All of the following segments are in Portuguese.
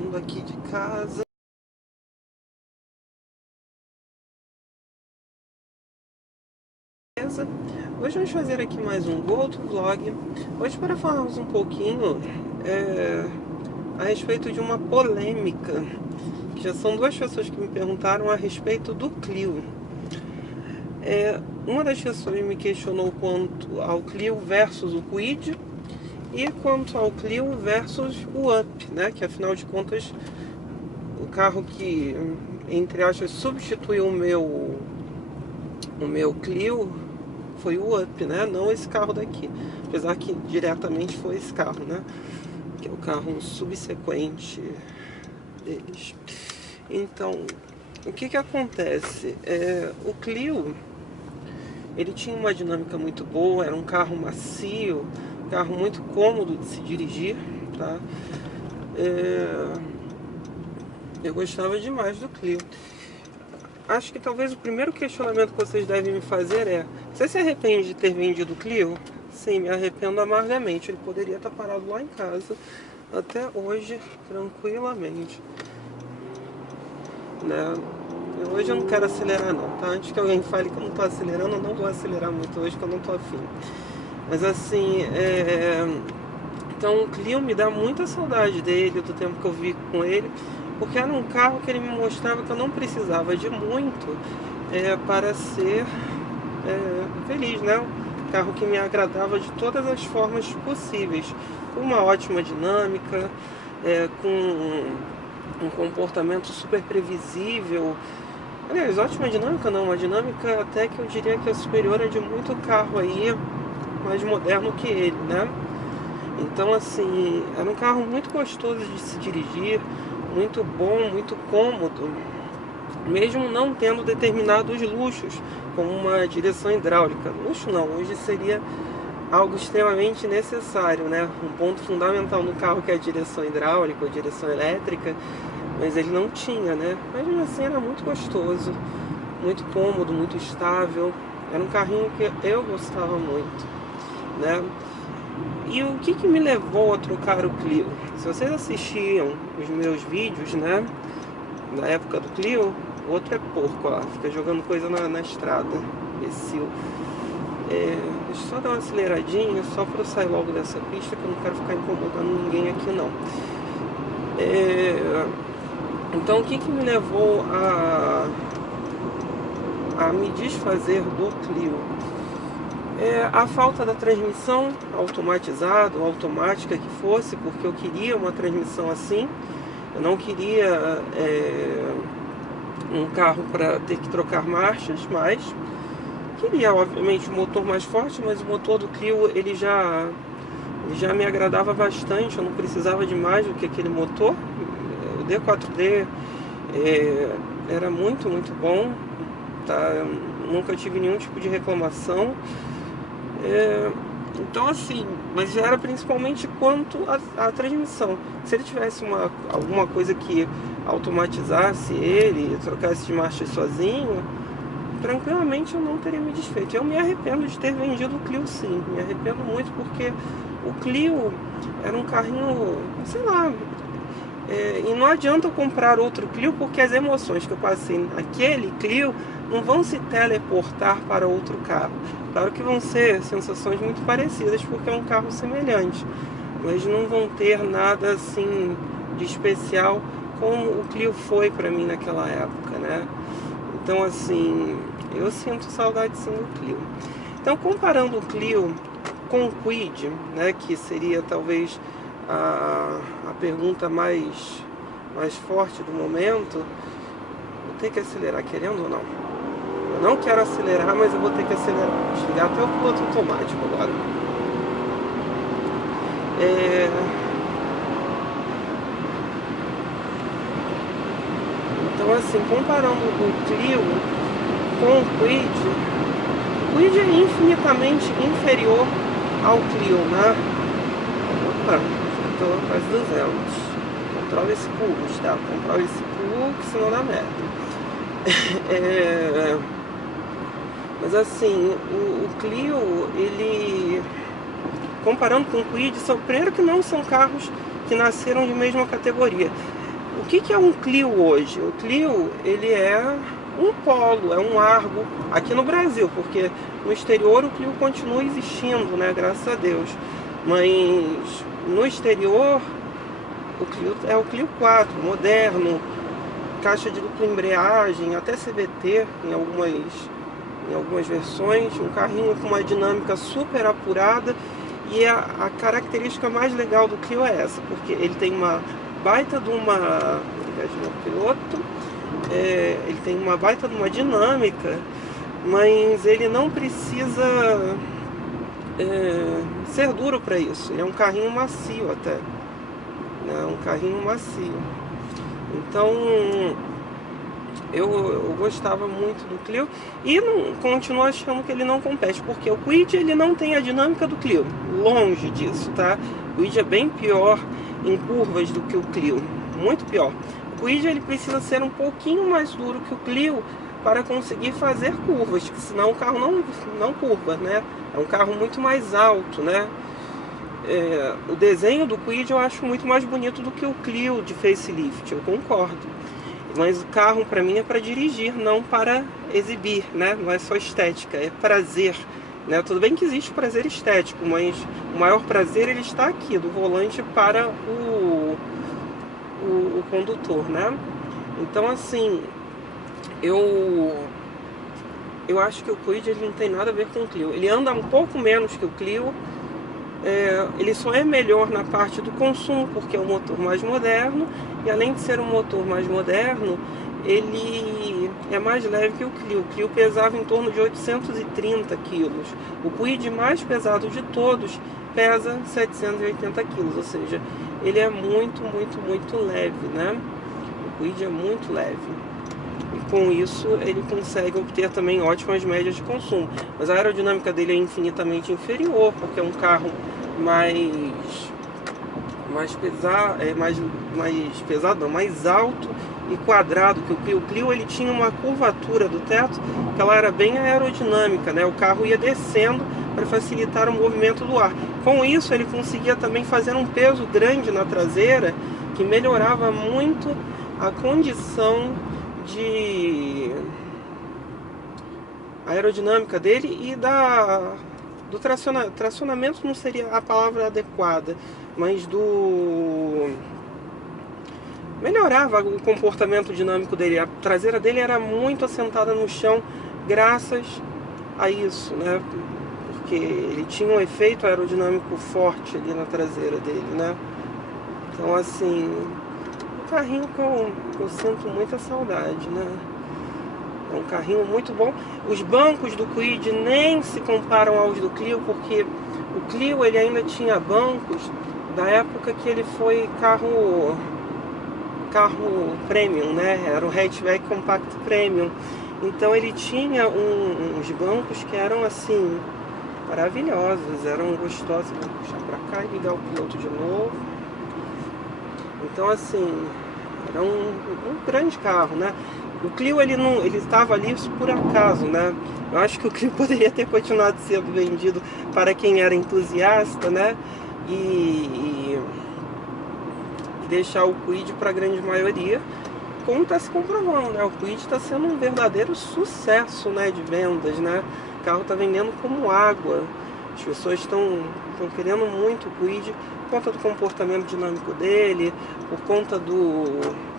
saindo aqui de casa. Hoje vamos fazer aqui mais um outro vlog. Hoje para falarmos um pouquinho a respeito de uma polêmica. Já são duas pessoas que me perguntaram a respeito do Clio. Uma das pessoas me questionou quanto ao Clio versus o Kwid e quanto ao Clio versus o Up, né? Que afinal de contas o carro que, entre aspas, substituiu o meu Clio foi o Up, né? Não esse carro daqui, apesar que diretamente foi esse carro, né? Que é o carro subsequente deles. Então, o que acontece? O Clio, ele tinha uma dinâmica muito boa, era um carro macio, um carro muito cômodo de se dirigir, tá? Eu gostava demais do Clio. Acho que talvez o primeiro questionamento que vocês devem me fazer é: você se arrepende de ter vendido o Clio? Sim, me arrependo amargamente. Ele poderia estar parado lá em casa até hoje, tranquilamente, né? Hoje eu não quero acelerar não, tá? Antes que alguém fale que eu não tô acelerando, eu não vou acelerar muito hoje, que eu não tô afim. Mas assim, então o Clio me dá muita saudade dele, do tempo que eu vi com ele, porque era um carro que ele me mostrava que eu não precisava de muito para ser feliz, né? Um carro que me agradava de todas as formas possíveis, com uma ótima dinâmica, com um comportamento super previsível. Aliás, ótima dinâmica não, uma dinâmica até que eu diria que é superior a de muito carro aí mais moderno que ele, né? Então assim, era um carro muito gostoso de se dirigir, muito bom, muito cômodo, mesmo não tendo determinados luxos, como uma direção hidráulica. Luxo não, hoje seria algo extremamente necessário, né? Um ponto fundamental no carro que é a direção hidráulica ou direção elétrica, mas ele não tinha, né? Mas mesmo assim era muito gostoso, muito cômodo, muito estável. Era um carrinho que eu gostava muito, né? E o que me levou a trocar o Clio? Se vocês assistiam os meus vídeos, né, na época do Clio, outro é porco, ó, fica jogando coisa na estrada, imbecil. Deixa eu só dar uma aceleradinha, só para eu sair logo dessa pista, que eu não quero ficar incomodando ninguém aqui não. Então o que me levou a me desfazer do Clio? A falta da transmissão automatizada ou automática que fosse, porque eu queria uma transmissão assim. Eu não queria um carro para ter que trocar marchas, mas queria obviamente um motor mais forte, mas o motor do Clio ele já me agradava bastante, eu não precisava de mais do que aquele motor. O D4D era muito bom, tá? Eu nunca tive nenhum tipo de reclamação. Então assim, mas era principalmente quanto à transmissão. Se ele tivesse alguma coisa que automatizasse ele, trocasse de marcha sozinho, tranquilamente eu não teria me desfeito. Eu me arrependo de ter vendido o Clio, sim, me arrependo muito, porque o Clio era um carrinho, sei lá, e não adianta eu comprar outro Clio, porque as emoções que eu passei naquele Clio não vão se teleportar para outro carro. Claro que vão ser sensações muito parecidas, porque é um carro semelhante, mas não vão ter nada assim de especial como o Clio foi para mim naquela época, né? Então assim, eu sinto saudade sim do Clio. Então, comparando o Clio com o Kwid, né, que seria talvez a pergunta mais forte do momento, vou ter que acelerar querendo ou não. Eu não quero acelerar, mas eu vou ter que acelerar. Desligar até o piloto automático agora. Então assim, comparando o Clio com o Kwid é infinitamente inferior ao Clio, né? Opa, estou quase 200. Controla esse pulso, tá? Controla esse pulso, que senão dá merda. Mas assim, o Clio, ele, comparando com o Kwid, primeiro que não são carros que nasceram de mesma categoria. O que é um Clio hoje? O Clio, ele é um Polo, é um Argo aqui no Brasil, porque no exterior o Clio continua existindo, né, graças a Deus. Mas no exterior o Clio é o Clio 4, moderno, caixa de dupla embreagem, até CVT em algumas versões, um carrinho com uma dinâmica super apurada. E a característica mais legal do Clio é essa, porque ele tem uma baita de uma... Vou ligar de novo o piloto. Ele tem uma baita de uma dinâmica, mas ele não precisa ser duro para isso. Ele é um carrinho macio até, né? Um carrinho macio. Então eu gostava muito do Clio e continuo achando que ele não compete, porque o Kwid ele não tem a dinâmica do Clio, longe disso, tá? O Kwid é bem pior em curvas do que o Clio, muito pior. O Kwid ele precisa ser um pouquinho mais duro que o Clio para conseguir fazer curvas, que senão o carro não curva, né? É um carro muito mais alto, né? O desenho do Kwid eu acho muito mais bonito do que o Clio de facelift, eu concordo. Mas o carro para mim é para dirigir, não para exibir, né? Não é só estética, é prazer, né? Tudo bem que existe prazer estético, mas o maior prazer ele está aqui, do volante para o condutor, né? Então assim, eu acho que o Kwid ele não tem nada a ver com o Clio. Ele anda um pouco menos que o Clio. Ele só é melhor na parte do consumo, porque é um motor mais moderno, e além de ser um motor mais moderno, ele é mais leve que o Clio. O Clio pesava em torno de 830 quilos. O Kwid mais pesado de todos pesa 780 quilos, ou seja, ele é muito, muito, muito leve, né? O Kwid é muito leve. E com isso ele consegue obter também ótimas médias de consumo. Mas a aerodinâmica dele é infinitamente inferior, porque é um carro mais pesado, não, mais alto e quadrado que o Clio. O Clio ele tinha uma curvatura do teto que ela era bem aerodinâmica, né? O carro ia descendo para facilitar o movimento do ar. Com isso ele conseguia também fazer um peso grande na traseira, que melhorava muito a condição de aerodinâmica dele e do tracionamento não seria a palavra adequada, mas melhorava o comportamento dinâmico dele. A traseira dele era muito assentada no chão graças a isso, né? Porque ele tinha um efeito aerodinâmico forte ali na traseira dele, né? Então assim, um carrinho que eu sinto muita saudade, né? É um carrinho muito bom. Os bancos do Kwid nem se comparam aos do Clio, porque o Clio ele ainda tinha bancos da época que ele foi carro premium, né? Era o hatchback compact premium. Então ele tinha uns bancos que eram assim maravilhosos, eram gostosos. Vou puxar para cá e ligar o piloto de novo. Então assim, era um grande carro, né? O Clio ele estava ali por acaso, né? Eu acho que o Clio poderia ter continuado sendo vendido para quem era entusiasta, né? E deixar o Kwid para a grande maioria, como está se comprovando, né? O Kwid está sendo um verdadeiro sucesso, né, de vendas, né? O carro está vendendo como água. As pessoas estão querendo muito o Kwid por conta do comportamento dinâmico dele, por conta do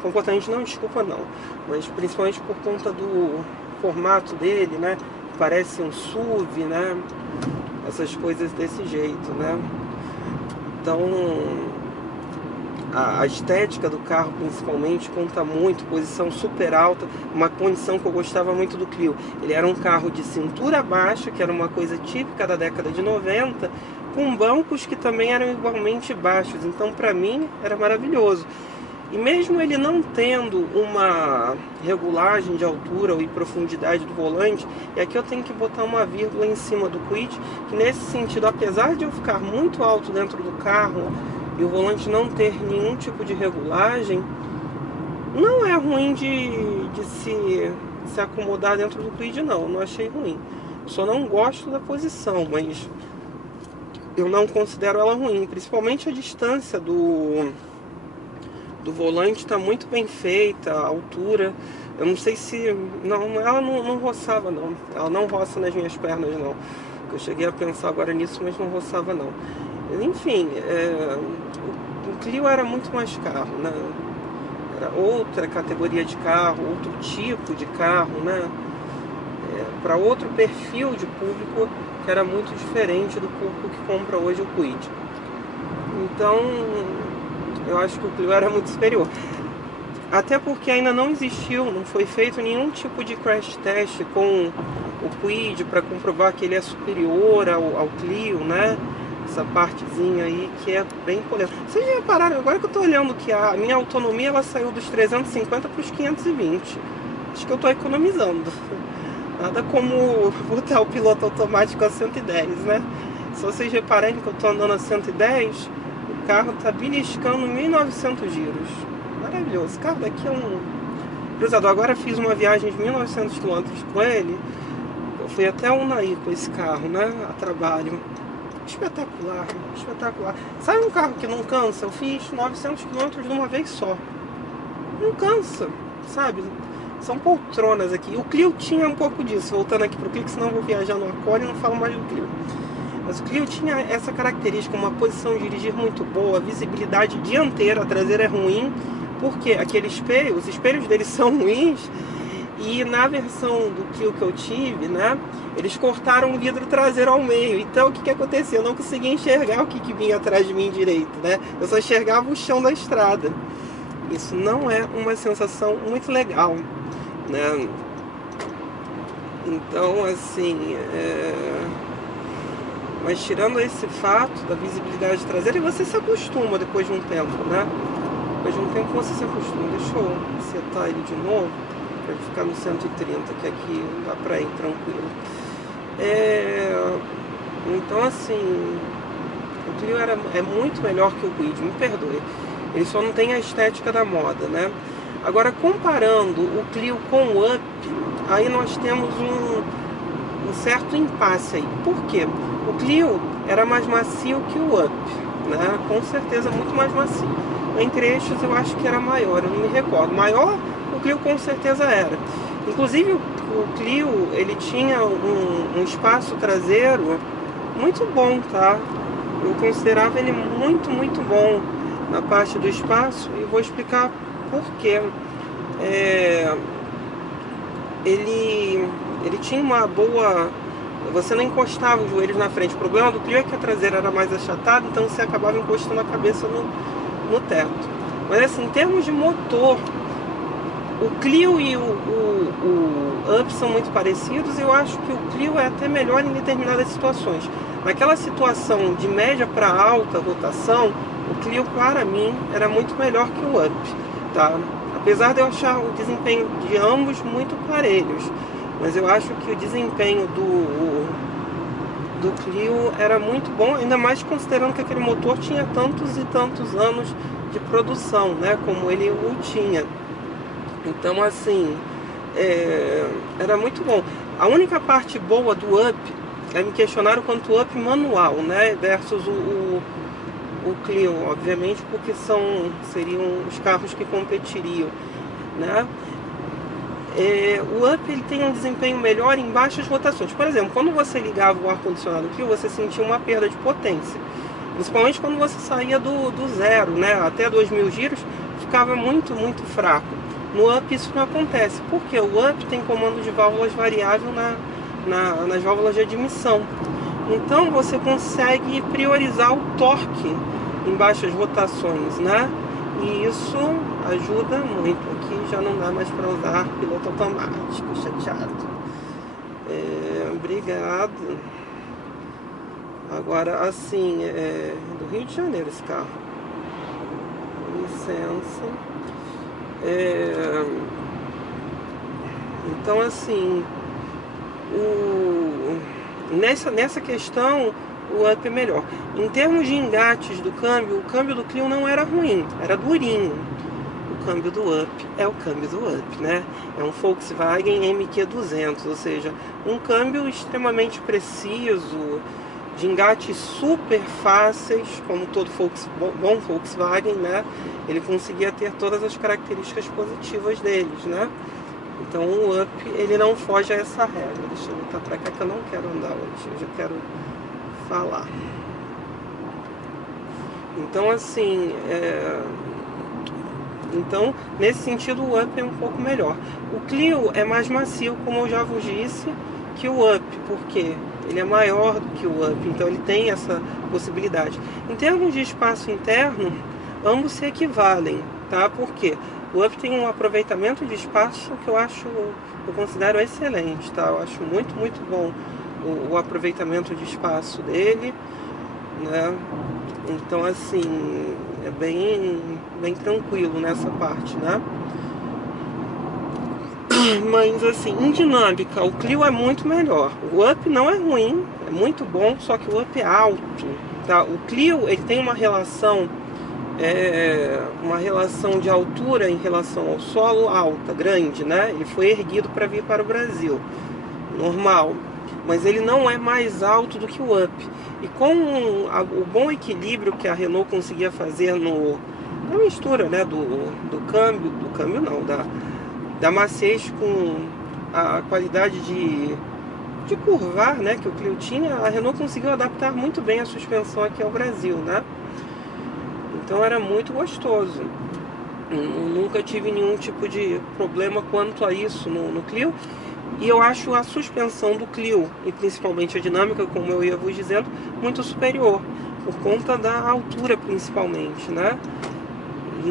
comportamento, não, desculpa não, mas principalmente por conta do formato dele, né? Parece um SUV, né? Essas coisas desse jeito, né? Então a estética do carro principalmente conta muito, posição super alta, uma condição que eu gostava muito do Clio. Ele era um carro de cintura baixa, que era uma coisa típica da década de 90, com bancos que também eram igualmente baixos, então para mim era maravilhoso. E mesmo ele não tendo uma regulagem de altura e profundidade do volante, e aqui eu tenho que botar uma vírgula em cima do Kwid, que nesse sentido, apesar de eu ficar muito alto dentro do carro e o volante não ter nenhum tipo de regulagem, não é ruim de se acomodar dentro do Kwid, não achei ruim. Eu só não gosto da posição, mas eu não considero ela ruim, principalmente a distância do do volante está muito bem feita, a altura. Eu não sei se... Não, ela não roçava, não. Ela não roça nas minhas pernas, não. Eu cheguei a pensar agora nisso, mas não roçava, não. Enfim, o Clio era muito mais carro, né? Era outra categoria de carro, outro tipo de carro, né? Para outro perfil de público que era muito diferente do público que compra hoje o Kwid. Então, eu acho que o Clio era muito superior. Até porque ainda não existiu, não foi feito nenhum tipo de crash test com o Kwid para comprovar que ele é superior ao Clio, né? Essa partezinha aí que é bem polêmica. Vocês já repararam, agora que eu tô olhando que a minha autonomia ela saiu dos 350 para os 520. Acho que eu tô economizando. Nada como botar o piloto automático a 110, né? Se vocês repararem que eu tô andando a 110, o carro tá beliscando 1.900 giros. Maravilhoso. Esse carro daqui é um cruzador. Agora fiz uma viagem de 1.900 km com ele. Eu fui até Unai com esse carro, né? A trabalho. Espetacular, espetacular. Sabe um carro que não cansa? Eu fiz 900 km de uma vez só. Não cansa, sabe? São poltronas aqui. O Clio tinha um pouco disso. Voltando aqui pro Clio, senão eu vou viajar no Accord e não falo mais do Clio. Mas o Clio tinha essa característica, uma posição de dirigir muito boa, visibilidade dianteira, a traseira é ruim, porque os espelhos deles são ruins. E na versão do Clio que eu tive, né, eles cortaram o vidro traseiro ao meio. Então o que aconteceu? Eu não conseguia enxergar o que vinha atrás de mim direito, né? Eu só enxergava o chão da estrada. Isso não é uma sensação muito legal, né? Então, assim, mas tirando esse fato da visibilidade traseira, você se acostuma depois de um tempo, né? Depois de um tempo você se acostuma. Deixa eu setar ele de novo para ficar no 130, que aqui dá para ir tranquilo. Então, assim, o Clio é muito melhor que o Kwid, me perdoe. Ele só não tem a estética da moda, né? Agora, comparando o Clio com o Up, aí nós temos um certo impasse aí. Por quê? O Clio era mais macio que o Up, né? Com certeza muito mais macio. Entre eixos eu acho que era maior, eu não me recordo. Maior o Clio com certeza era. Inclusive o Clio, ele tinha um espaço traseiro muito bom, tá? Eu considerava ele muito, muito bom na parte do espaço e vou explicar por quê. Ele tinha uma boa... Você não encostava os joelhos na frente. O problema do Clio é que a traseira era mais achatada, então você acabava encostando a cabeça no teto. Mas assim, em termos de motor, o Clio e o Up são muito parecidos. Eu acho que o Clio é até melhor em determinadas situações. Naquela situação de média para alta rotação, o Clio para mim era muito melhor que o Up, tá? Apesar de eu achar o desempenho de ambos muito parelhos, mas eu acho que o desempenho do Clio era muito bom, ainda mais considerando que aquele motor tinha tantos e tantos anos de produção, né? Como ele o tinha. Então, assim, era muito bom. A única parte boa do Up me questionaram quanto o Up manual, né? Versus o Clio, obviamente, porque seriam os carros que competiriam, né? O Up ele tem um desempenho melhor em baixas rotações. Por exemplo, quando você ligava o ar-condicionado Clio, você sentia uma perda de potência. Principalmente quando você saía do zero, né? Até 2.000 giros, ficava muito, muito fraco. No Up isso não acontece, porque o Up tem comando de válvulas variável nas válvulas de admissão. Então você consegue priorizar o torque em baixas rotações, né? E isso ajuda muito. Aqui já não dá mais para usar piloto automático, chateado. Obrigado. Agora, assim, do Rio de Janeiro esse carro. Licença. Então, assim, nessa questão, o Up é melhor. Em termos de engates do câmbio, o câmbio do Clio não era ruim, era durinho. O câmbio do Up é o câmbio do Up, né? É um Volkswagen MQ200, ou seja, um câmbio extremamente preciso, de engates super fáceis, como todo bom Volkswagen, né? Ele conseguia ter todas as características positivas deles, né? Então o Up, ele não foge a essa regra. Deixa eu voltar pra cá que eu não quero andar hoje, eu já quero falar. Então assim, então nesse sentido o Up é um pouco melhor. O Clio é mais macio, como eu já vos disse, que o Up, porque ele é maior do que o Up, então ele tem essa possibilidade. Em termos de espaço interno, ambos se equivalem, tá? Porque o Up tem um aproveitamento de espaço que eu considero excelente, tá? Eu acho muito, muito bom o aproveitamento de espaço dele, né? Então assim, é bem tranquilo nessa parte, né? Mas assim, em dinâmica, o Clio é muito melhor. O Up não é ruim, é muito bom, só que o Up é alto, tá? O Clio, ele tem uma relação de altura em relação ao solo alta, grande, né? Ele foi erguido para vir para o Brasil, normal. Mas ele não é mais alto do que o Up. E com o bom equilíbrio que a Renault conseguia fazer na mistura, né, do câmbio não, da maciez com a qualidade de curvar, né, que o Clio tinha, a Renault conseguiu adaptar muito bem a suspensão aqui ao Brasil, né? Então era muito gostoso. Nunca tive nenhum tipo de problema quanto a isso no Clio. E eu acho a suspensão do Clio, e principalmente a dinâmica, como eu ia vos dizendo, muito superior, por conta da altura principalmente, né? E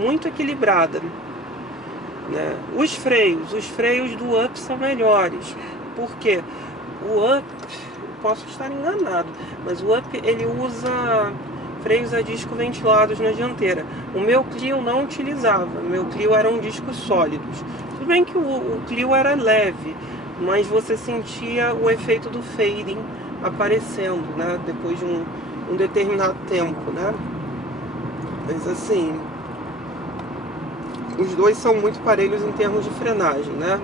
muito equilibrada, né? Os freios do Up são melhores. Por quê? O Up, posso estar enganado, mas o Up ele usa freios a disco ventilados na dianteira. O meu Clio não utilizava, o meu Clio eram discos sólidos. Tudo bem que o Clio era leve, mas você sentia o efeito do fading aparecendo, né? Depois de um determinado tempo, né? Mas assim, os dois são muito parelhos em termos de frenagem, né?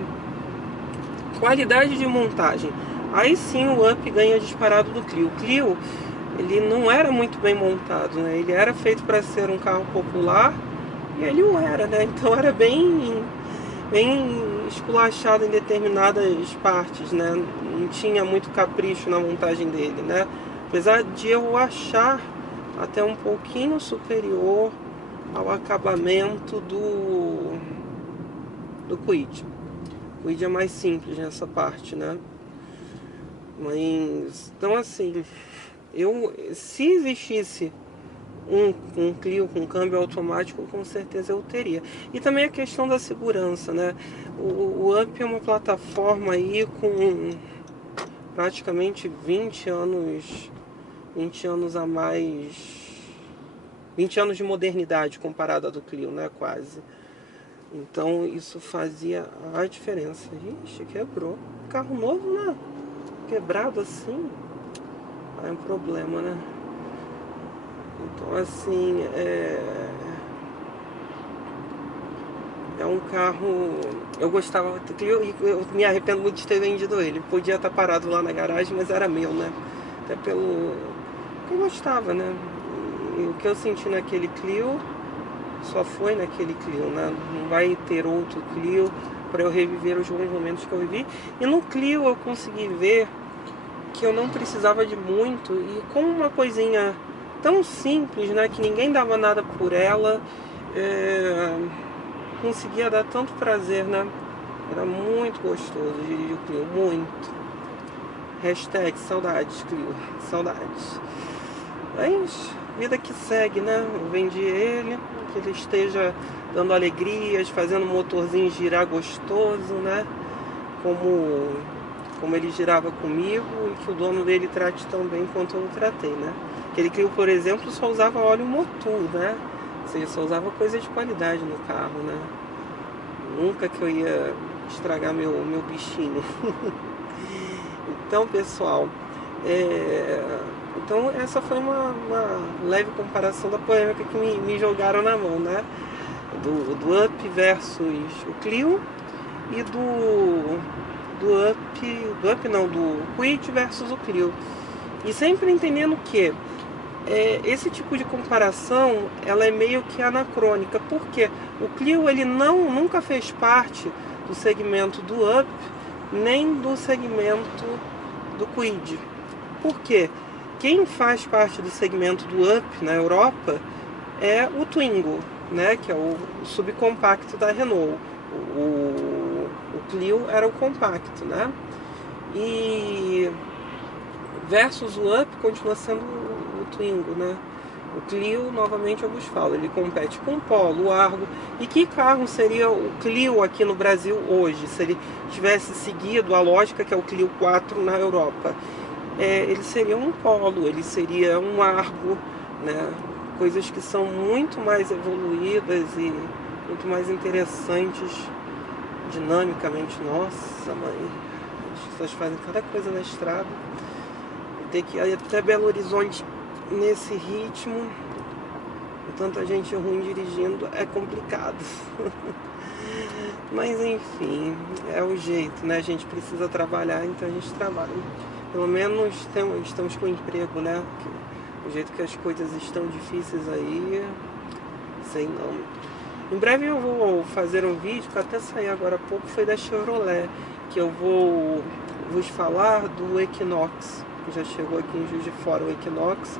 Qualidade de montagem. Aí sim o Up ganha disparado do Clio. O Clio, ele não era muito bem montado, né? Ele era feito para ser um carro popular e ele o era, né? Então era bem esculachado em determinadas partes, né? Não tinha muito capricho na montagem dele, né? Apesar de eu achar até um pouquinho superior ao acabamento do Kwid. O Kwid é mais simples nessa parte, né? Mas, então assim, se existisse um Clio com câmbio automático, com certeza eu teria. E também a questão da segurança, né? O Up é uma plataforma aí com praticamente 20 anos a mais, 20 anos de modernidade comparada à do Clio, né? Quase. Então isso fazia a diferença. Ixi, quebrou. Carro novo, né? Quebrado assim, é um problema, né? Então assim, é um carro. Eu gostava do Clio e eu me arrependo muito de ter vendido ele. Podia estar parado lá na garagem, mas era meu, né? Até pelo que eu gostava, né? E o que eu senti naquele Clio só foi naquele Clio, né? Não vai ter outro Clio para eu reviver os bons momentos que eu vivi. E no Clio eu consegui ver que eu não precisava de muito, e com uma coisinha tão simples, né, que ninguém dava nada por ela, conseguia dar tanto prazer, né? Era muito gostoso dirigir o Clio, muito. Hashtag saudades, Clio, saudades. Mas vida que segue, né? Eu vendi ele, que ele esteja dando alegrias, fazendo o motorzinho girar gostoso, né? Como ele girava comigo, e que o dono dele trate tão bem quanto eu o tratei, né? Aquele Clio, por exemplo, só usava óleo Motul, né? Ou seja, só usava coisa de qualidade no carro, né? Nunca que eu ia estragar meu bichinho. Então, pessoal, então essa foi uma leve comparação da polêmica que me jogaram na mão, né? Do Up versus o Clio e do Kwid versus o Clio. E sempre entendendo que esse tipo de comparação, ela é meio que anacrônica, porque o Clio ele nunca fez parte do segmento do Up, nem do segmento do Kwid. Por quê? Quem faz parte do segmento do Up na Europa é o Twingo, né, que é o subcompacto da Renault. O Clio era o compacto, né? E versus o Up continua sendo o Twingo, né? O Clio, novamente eu vos falo, ele compete com o Polo, o Argo. E que carro seria o Clio aqui no Brasil hoje, se ele tivesse seguido a lógica que é o Clio 4 na Europa? Ele seria um Polo, ele seria um Argo, né? Coisas que são muito mais evoluídas e muito mais interessantes dinamicamente. Nossa, mãe, as pessoas fazem cada coisa na estrada. Ter que ir até Belo Horizonte nesse ritmo, com tanta gente ruim dirigindo, é complicado. Mas enfim, é o jeito, né? A gente precisa trabalhar, então a gente trabalha. Pelo menos estamos com emprego, né? O jeito que as coisas estão difíceis aí, sei não. Em breve eu vou fazer um vídeo, que até saiu agora há pouco, foi da Chevrolet, que eu vou vos falar do Equinox. Já chegou aqui em Juiz de Fora o Equinox,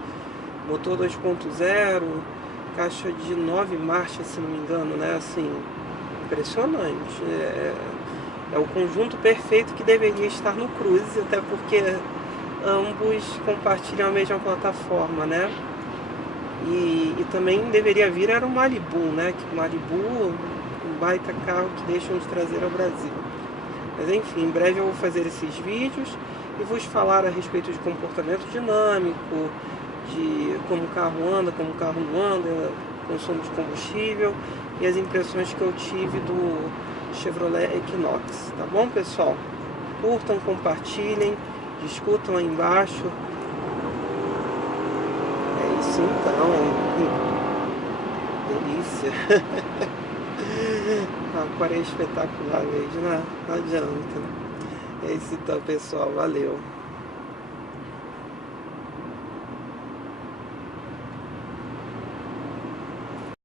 motor 2.0, caixa de 9 marchas, se não me engano, né? Assim, impressionante. É o conjunto perfeito que deveria estar no Cruze, até porque ambos compartilham a mesma plataforma, né? E também deveria vir era o Malibu, né? Que o Malibu, um baita carro que deixam de trazer ao Brasil. Mas enfim, em breve eu vou fazer esses vídeos e vou falar a respeito de comportamento dinâmico, de como o carro anda, como o carro não anda, consumo de combustível e as impressões que eu tive do Chevrolet Equinox. Tá bom, pessoal? Curtam, compartilhem, discutam aí embaixo. É isso então. Delícia. A Aquária é espetacular mesmo, né? Não adianta. É isso então, pessoal. Valeu.